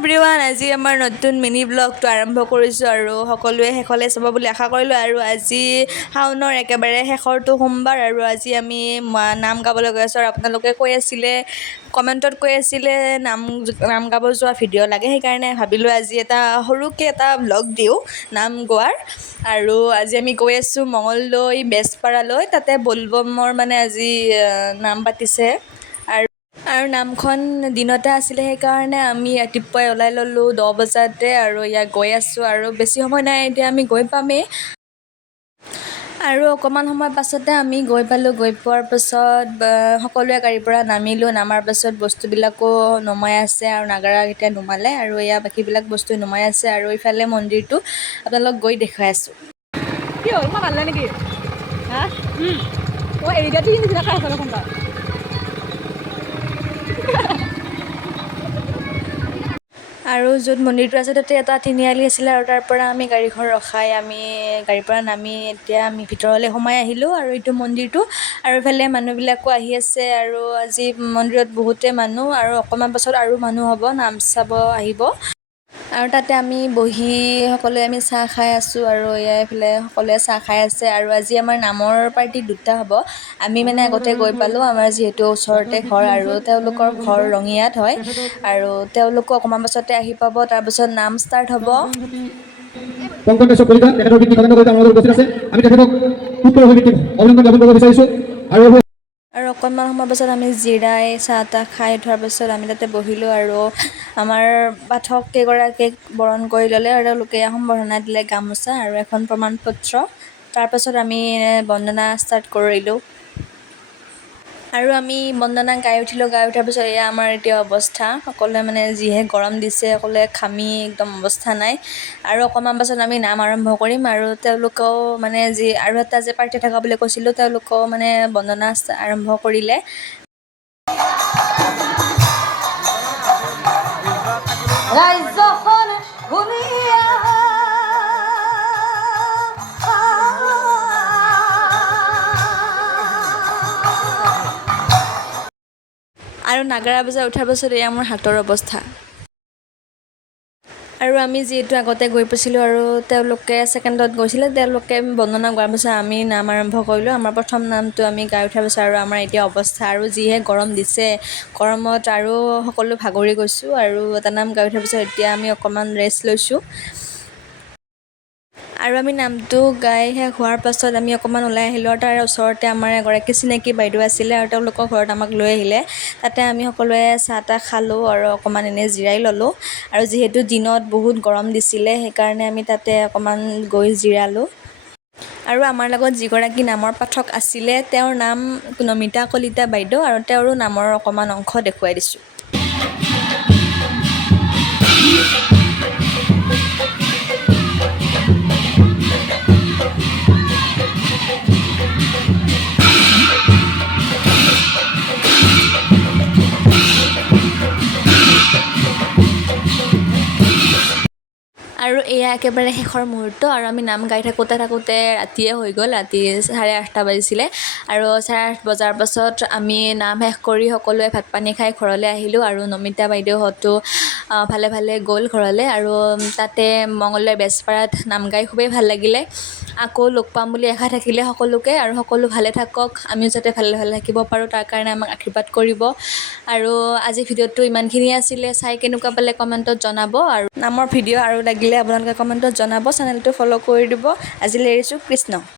Everyone, আজি আমাৰ নতুন মিনি ব্লগটো আৰম্ভ কৰিছোঁ আৰু সকলোৱে শেষলৈ চাব বুলি আশা কৰিলোঁ। আৰু আজি শাওনৰ একেবাৰে শেষৰটো সোমবাৰ আৰু আজি আমি নাম গাবলৈ গৈ আছোঁ। আৰু আপোনালোকে কমেণ্টত কৈ আছিলে নাম গাব যোৱা ভিডিঅ' লাগে, সেইকাৰণে ভাবিলোঁ আজি সৰুকৈ এটা ব্লগ দিওঁ নাম গোৱাৰ। আৰু আজি আমি গৈ আছোঁ মঙলদৈ বেজপাৰালৈ, তাতে বলবমৰ আজি নাম পাতিছে। আৰু নামখন দিনতে আছিলে, সেইকাৰণে আমি ৰাতিপুৱাই ওলাই ল'লোঁ 10 বজাতে আৰু গৈ আছোঁ। আৰু বেছি সময় নাই, এতিয়া আমি গৈ পামেই। আৰু অকণমান সময় পাছতে আমি গৈ পালোঁ। গৈ পোৱাৰ পাছত সকলোৱে গাড়ীৰ পৰা নামিলোঁ। নামাৰ পাছত বস্তুবিলাকো নমাই আছে আৰু নাগাৰাকেইটা নুমালে আৰু বাকীবিলাক বস্তু নমাই আছে। আৰু ইফালে মন্দিৰটো আপোনালোক গৈ দেখুৱাই আছোঁ। কি হ'ল, মই ভাল নেকি? হা মই এৰি দিয়া নিচিনা খাই আছোঁ দেখোন। আৰু য'ত মন্দিৰটো আছে তাতে এটা তিনিআলি আছিলে, আৰু তাৰ পৰা আমি গাড়ীখন ৰখাই আমি গাড়ীৰ পৰা নামি এতিয়া আমি ভিতৰলৈ সোমাই আহিলোঁ। আৰু এইটো মন্দিৰটো, আৰু ইফালে মানুহবিলাকো আহি আছে। আৰু আজি মন্দিৰত বহুতে মানুহ, আৰু অকণমান পাছত আৰু মানুহ হ'ব, নাম চাব আহিব। আৰু তাতে আমি বহি সকলোৱে আমি চাহ খাই আছোঁ। আৰু এইফালে সকলোৱে চাহ খাই আছে। আৰু আজি আমাৰ নামৰ পাৰ্টি দুটা হ'ব। আমি আগতে গৈ পালোঁ, আমাৰ যিহেতু ওচৰতে ঘৰ, আৰু তেওঁলোকৰ ঘৰ ৰঙিয়াত হয়। আৰু তেওঁলোকো অকণমান পাছতে আহি পাব, তাৰপিছত নাম ষ্টাৰ্ট হ'ব। আৰু অকণমান সময় পাছত আমি জিৰাই চাহ তাহ খাই উঠাৰ পাছত আমি তাতে বহিলোঁ। আৰু আমাৰ পাঠক কেইগৰাকীক বৰণ কৰি ল'লে, আৰু তেওঁলোকে সম্বৰ্ধনা দিলে গামোচা আৰু এখন প্ৰমাণপত্ৰ। তাৰপাছত আমি বন্দনা ষ্টাৰ্ট কৰিলোঁ। আৰু আমি বন্দনা গাই উঠিলোঁ। গাই উঠাৰ পিছত আমাৰ এতিয়া অৱস্থা, সকলোৱে যিহে গৰম দিছে, সকলোৱে ঘামি একদম অৱস্থা নাই। আৰু অকণমান পাছত আমি নাম আৰম্ভ কৰিম। আৰু তেওঁলোকেও আৰু এটা যে পাৰ্টি থকা বুলি কৈছিলোঁ, তেওঁলোকেও বন্দনা আৰম্ভ কৰিলে। ৰাজ্যখন ঘূৰিয়া আৰু নাগাৰা বজাই উঠাৰ পাছত মোৰ হাতৰ অৱস্থা। আৰু আমি যিহেতু আগতে গৈ পাইছিলোঁ, আৰু তেওঁলোকে ছেকেণ্ডত গৈছিলে, তেওঁলোকে বন্দনা গোৱাৰ পাছত আমি নাম আৰম্ভ কৰিলোঁ। আমাৰ প্ৰথম নামটো আমি গাই উঠাৰ পাছত আৰু আমাৰ এতিয়া অৱস্থা, আৰু যিহে গৰম দিছে, গৰমত আৰু সকলো ভাগৰি গৈছোঁ। আৰু এটা নাম গাই উঠাৰ পিছত এতিয়া আমি অকণমান ৰেষ্ট লৈছোঁ। আৰু আমি নামটো গাই শেষ হোৱাৰ পাছত আমি অকণমান ওলাই আহিলোঁ। আৰু তাৰ ওচৰতে আমাৰ এগৰাকী চিনাকী বাইদেউ আছিলে, আৰু তেওঁলোকৰ ঘৰত আমাক লৈ আহিলে। তাতে আমি সকলোৱে চাহ তাহ খালোঁ আৰু অকণমান এনেই জিৰাই ল'লোঁ। আৰু যিহেতু দিনত বহুত গৰম দিছিলে, সেইকাৰণে আমি তাতে অকণমান গৈ জিৰালোঁ। আৰু আমাৰ লগত যিগৰাকী নামৰ পাঠক আছিলে, তেওঁৰ নাম নমিতা কলিতা বাইদেউ, আৰু তেওঁৰো নামৰ অকণমান অংশ দেখুৱাই দিছোঁ। আৰু এয়া একেবাৰে শেষৰ মুহূৰ্ত, আৰু আমি নাম গাই থাকোঁতে ৰাতিয়ে হৈ গ'ল, ৰাতি 8:30 বাজিছিলে। আৰু 8:30 বজাৰ পাছত আমি নাম শেষ কৰি সকলোৱে ভাত পানী খাই ঘৰলৈ আহিলোঁ। আৰু নমিতা বাইদেউহঁতো ভালে ভালে গ'ল ঘৰলৈ। আৰু তাতে মঙলদৈ বেজপাৰাত নাম গাই খুবেই ভাল লাগিলে। আকৌ লগ পাম বুলি আশা থাকিলে সকলোকে, আৰু সকলো ভালে থাকক, আমিও যাতে ভালে থাকিব পাৰোঁ, তাৰ কাৰণে আমাক আশীৰ্বাদ কৰিব। আৰু আজি ভিডিঅ'টো ইমানখিনিয়ে আছিলে। চাই কেনেকুৱা পালে কমেণ্টত জনাব। আৰু নামৰ ভিডিঅ' আৰু লাগিলে আপোনালোকে কমেণ্টত জনাব। চেনেলটো ফ'ল' কৰি দিব। আজিলৈ এৰিছোঁ, কৃষ্ণ।